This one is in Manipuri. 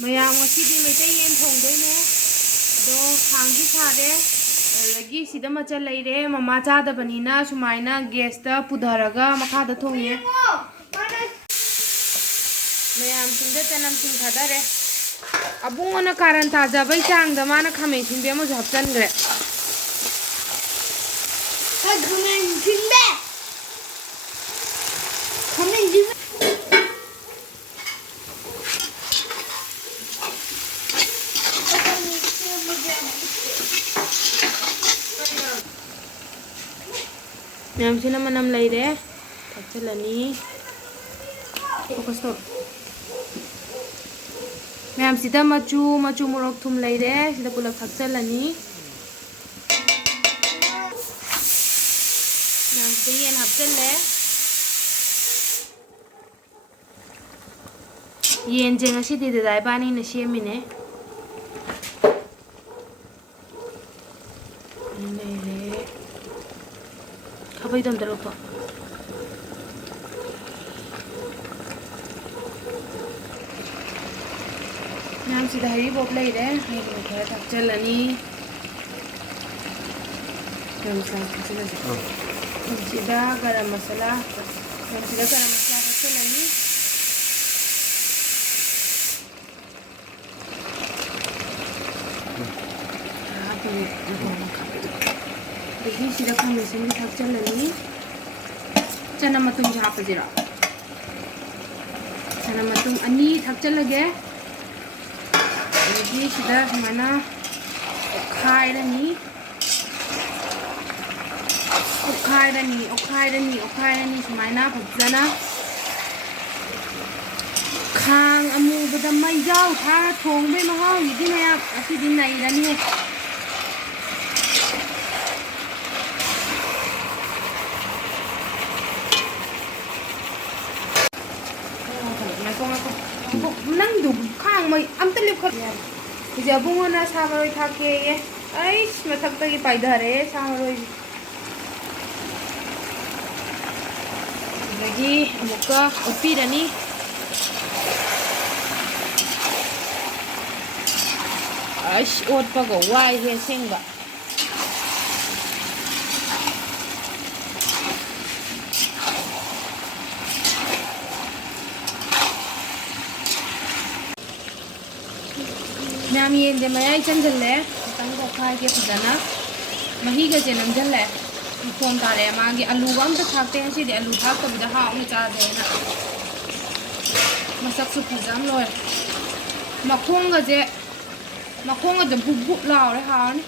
ꯃꯌꯥꯝ ꯉꯁꯤꯗꯤ ꯃꯩꯇꯩ ꯌꯦꯟ ꯊꯣꯡꯗꯣꯏꯅꯦ ꯑꯗꯣ ꯈꯥꯡꯁꯤ ꯁꯥꯔꯦ ꯑꯗꯒꯤ ꯁꯤꯗ ꯃꯆꯜ ꯂꯩꯔꯦ ꯃꯃꯥ ꯆꯥꯗꯕꯅꯤꯅ ꯁꯨꯃꯥꯏꯅ ꯒꯦꯁꯇ ꯄꯨꯊꯔꯒ ꯃꯈꯥꯗ ꯊꯣꯡꯉꯦ ꯃꯌꯥꯝꯁꯤꯡꯗ ꯆꯅꯝꯁꯤꯡ ꯊꯥꯗꯔꯦ ꯑꯕꯨꯡꯉꯣꯅ ꯀꯥꯔꯟ ꯇꯥꯖꯕꯩ ꯆꯥꯡꯗ ꯃꯥꯅ ꯈꯥꯃꯦꯟ ꯑꯁꯤꯟꯕꯤ ꯑꯃꯁꯨ ꯍꯥꯞꯆꯟꯈ꯭ꯔꯦ ꯃꯌꯥꯝꯁꯤꯅ ꯃꯅꯝ ꯂꯩꯔꯦ ꯊꯥꯛꯆꯤꯜꯂꯅꯤ ꯐꯣꯀꯁ ꯇꯧ ꯃꯌꯥꯝꯁꯤꯗ ꯃꯆꯨ ꯃꯣꯔꯣꯛ ꯊꯨꯝ ꯂꯩꯔꯦ ꯁꯤꯗ ꯄꯨꯂꯞ ꯊꯥꯛꯆꯤꯜꯂꯅꯤ ꯃꯌꯥꯝꯁꯤꯗ ꯌꯦꯟ ꯍꯥꯞꯆꯤꯜꯂꯦ ꯌꯦꯟꯁꯦ ꯉꯁꯤꯗꯤ ꯗꯗꯥ ꯏꯕꯥꯅꯤꯅ ꯁꯦꯝꯃꯤꯅꯦ ꯂꯩꯔꯦ ꯈꯥꯕꯩꯗꯣ ꯑꯝꯇ ꯂꯧꯊꯣꯛ ꯃꯌꯥꯝꯁꯤꯗ ꯍꯩꯔꯤꯕꯣꯞ ꯂꯩꯔꯦ ꯍꯩꯔꯤꯕꯣꯞ ꯈꯔ ꯊꯥꯛꯆꯤꯜꯂꯅꯤ ꯃꯌꯥꯝꯁꯤꯗ ꯒꯔꯝ ꯃꯁꯥꯂꯥ ꯊꯥꯛꯆꯤꯜꯂꯅꯤ ꯑꯗꯒꯤ ꯁꯤꯗ ꯈꯥꯃꯦꯟ ꯑꯁꯤꯟꯕꯤ ꯊꯥꯛꯆꯤꯜꯂꯅꯤ ꯆꯅꯝ ꯃꯇꯨꯝꯁꯦ ꯍꯥꯞꯄꯁꯤꯔꯣ ꯆꯅꯝ ꯃꯇꯨꯝ 2 ꯊꯥꯛꯆꯤꯜꯂꯒꯦ ꯑꯗꯒꯤ ꯁꯤꯗ ꯁꯨꯃꯥꯏꯅ ꯑꯣꯠꯈꯥꯏꯔꯅꯤ ꯁꯨꯃꯥꯏꯅ ꯐꯖꯅ ꯈꯥꯡ ꯑꯃꯨꯕꯗ ꯃꯩꯖꯥꯎ ꯊꯥꯔ ꯊꯣꯡꯕꯩ ꯃꯍꯥꯎꯁꯤꯗꯤ ꯃꯌꯥꯝ ꯑꯁꯤꯗꯤ ꯅꯩꯔꯅꯤꯍꯦ ꯅꯪꯗꯨ ꯈꯥꯡ ꯃꯩ ꯑꯝꯇ ꯂꯦꯞꯈꯠ ꯍꯧꯖꯤꯛ ꯑꯕꯨꯡꯉꯣꯅ ꯁꯥ ꯃꯔꯣꯏ ꯊꯥꯛꯀꯦꯌꯦ ꯑꯩꯁ ꯃꯊꯛꯇꯒꯤ ꯄꯥꯏꯊꯔꯦ ꯁꯥ ꯃꯔꯣꯏꯁꯦ ꯑꯗꯒꯤ ꯑꯃꯨꯛꯀ ꯑꯣꯠꯄꯤꯔꯅꯤ ꯑꯩꯁ ꯑꯣꯠꯄꯒ ꯋꯥꯏꯍꯦ ꯑꯁꯦꯡꯕ ꯃꯌꯥꯝ ꯌꯦꯟꯁꯦ ꯃꯌꯥꯏ ꯆꯟꯁꯤꯜꯂꯦ ꯈꯤꯇꯪ ꯑꯣꯠꯈꯥꯏꯒꯦ ꯐꯖꯅ ꯃꯍꯤꯒꯁꯦ ꯅꯝꯁꯤꯜꯂꯦ ꯃꯐꯣꯟ ꯇꯥꯔꯛꯑꯦ ꯃꯥꯒꯤ ꯑꯂꯨꯒ ꯑꯝꯇ ꯊꯥꯛꯇꯦ ꯉꯁꯤꯗꯤ ꯑꯂꯨ ꯊꯥꯛꯇꯕꯤꯗ ꯍꯥꯎꯅ ꯆꯥꯖꯦꯅ ꯃꯁꯛꯁꯨ ꯐꯖꯅ ꯂꯣꯏꯔꯦ ꯃꯈꯣꯡꯒꯁꯦ ꯕꯨꯛ ꯕꯨꯛ ꯂꯥꯎꯔꯦ ꯍꯥꯎꯔꯅꯤ